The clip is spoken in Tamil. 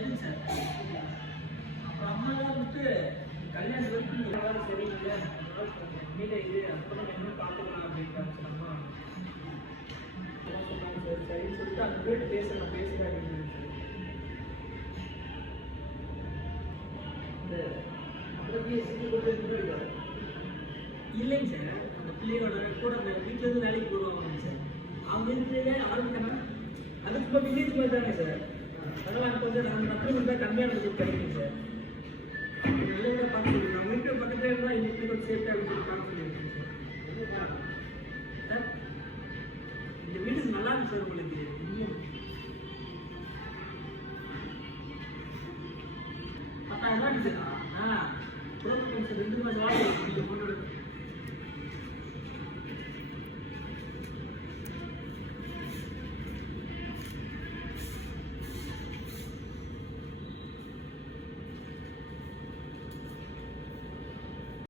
எதுங்க சார்? அப்புறம் அம்மா தான் வந்துட்டு கல்யாணம் வரைக்கும் எல்லாரும் சரியில்லை, மீத இது அப்புறம் என்ன பார்த்துக்கலாம் அப்படின்ட்டாங்க சார் அம்மா. சொன்னாங்க சார், சரின்னு சொல்லிட்டு அந்த வீட்டு பேசுகிறேன் அப்படின்னு இல்லைங்க சார். அந்த பிள்ளையோட கூட அந்த வீட்டில் இருந்து வேலைக்கு போடுவாங்க சார். அவங்க இருக்கிறதே ஆரம்பிக்கணும். அது ரொம்ப வில்லேஜ் மாதிரி தானே சார். அதனால் எனக்கு வந்து நம்ம நம்பி தான் கம்மியான கிடைக்கும் சார். நல்ல பார்த்து நம்ம வீட்டு பக்கத்துல இருந்தால் எங்கள் வீட்டு கொஞ்சம் சேஃப்டாக அப்படின்னு பார்க்க சொல்லியிருக்கேன் சார். இந்த வீடு நல்லா இருக்கு சார். உங்களுக்கு பத்தாயிரம் ரூபாய் சார். 2 மாதம் வாடகை